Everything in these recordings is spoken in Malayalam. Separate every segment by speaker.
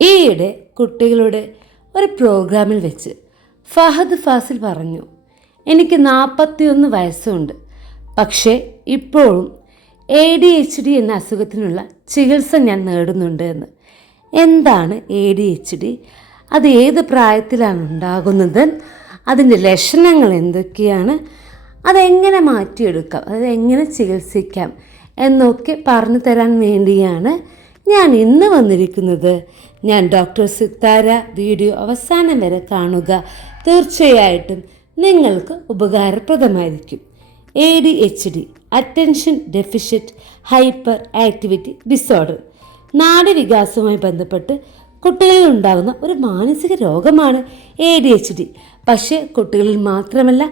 Speaker 1: ഈയിടെ കുട്ടികളുടെ ഒരു പ്രോഗ്രാമിൽ വെച്ച് ഫഹദ് ഫാസിൽ പറഞ്ഞു എനിക്ക് നാൽപ്പത്തിയൊന്ന് വയസ്സുണ്ട്. പക്ഷേ ഇപ്പോഴും എ ഡി എച്ച് ഡി എന്ന അസുഖത്തിനുള്ള ചികിത്സ ഞാൻ നേടുന്നുണ്ട് എന്ന്. എന്താണ് എ ഡി എച്ച് ഡി അത് ഏത് പ്രായത്തിലാണ് ഉണ്ടാകുന്നത്? അതിന്റെ ലക്ഷണങ്ങൾ എന്തൊക്കെയാണ്? അതെങ്ങനെ മാറ്റിയെടുക്കാം? അതായത് എങ്ങനെ ചികിത്സിക്കാം? എന്നൊക്കെ പറഞ്ഞു തരാൻ വേണ്ടിയാണ് ഞാൻ ഇന്ന് വന്നിരിക്കുന്നത് ഞാൻ ഡോക്ടർ സിത്താര വീഡിയോ അവസാനം വരെ കാണുക. തീർച്ചയായിട്ടും നിങ്ങൾക്ക് ഉപകാരപ്രദമായിരിക്കും. A D H D attention deficit hyperactivity disorder നാഡവികാസവുമായി ബന്ധപ്പെട്ട് കുട്ടികളിൽ ഉണ്ടാകുന്ന ഒരു മാനസിക രോഗമാണ് എ ഡി എച്ച് ഡി പക്ഷേ കുട്ടികളിൽ മാത്രമല്ല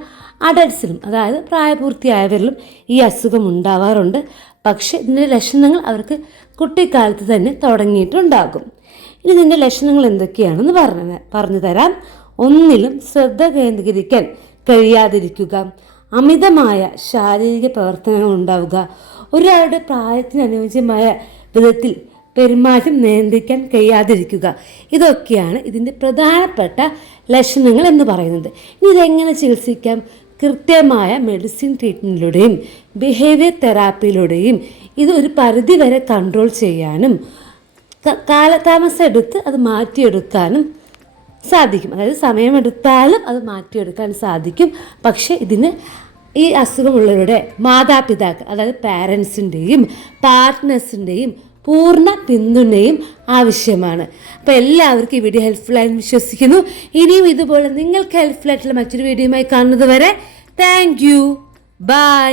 Speaker 1: അഡൾട്ട്സിലും അതായത് പ്രായപൂർത്തിയായവരിലും ഈ അസുഖം ഉണ്ടാവാറുണ്ട്. പക്ഷേ ഇതിന്റെ ലക്ഷണങ്ങൾ അവർക്ക് കുട്ടിക്കാലത്ത് തന്നെ തുടങ്ങിയിട്ടുണ്ടാകും. ഇനി ഇതിന്റെ ലക്ഷണങ്ങൾ എന്തൊക്കെയാണെന്ന് പറഞ്ഞു പറഞ്ഞു തരാം. ഒന്നിലും ശ്രദ്ധ കേന്ദ്രീകരിക്കാൻ കഴിയാതിരിക്കുക. അമിതമായ ശാരീരിക പ്രവർത്തനങ്ങൾ ഉണ്ടാവുക. ഒരാളുടെ പ്രായത്തിന് അനുയോജ്യമായ വിധത്തിൽ പെരുമാറ്റം നിയന്ത്രിക്കാൻ കഴിയാതിരിക്കുക. ഇതൊക്കെയാണ് ഇതിന്റെ പ്രധാനപ്പെട്ട ലക്ഷണങ്ങൾ എന്ന് പറയുന്നത്. ഇനി ഇതെങ്ങനെ ചികിത്സിക്കാം? കൃത്യമായ മെഡിസിൻ ട്രീറ്റ്മെന്റിലൂടെയും ബിഹേവിയർ തെറാപ്പിയിലൂടെയും ഇത് ഒരു പരിധിവരെ കൺട്രോൾ ചെയ്യാനും കാലതാമസം എടുത്ത് അത് മാറ്റിയെടുക്കാനും സാധിക്കും. അതായത് സമയമെടുത്താലും അത് മാറ്റിയെടുക്കാൻ സാധിക്കും. പക്ഷേ ഇതിന് ഈ അസുഖമുള്ളവരുടെ മാതാപിതാക്കൾ അതായത് പാരൻസിന്റെയും പാർട്ട്നേഴ്സിന്റെയും പൂർണ പിന്തുണയും ആവശ്യമാണ്. അപ്പോൾ എല്ലാവർക്കും ഈ വീഡിയോ ഹെൽപ്ഫുൾ എന്ന് വിശ്വസിക്കുന്നു. ഇനിയും ഇതുപോലെ നിങ്ങൾക്ക് ഹെൽപ്ഫുള്ളായിട്ടുള്ള മറ്റൊരു വീഡിയോയുമായി കാണുന്നത് വരെ താങ്ക് യു ബൈ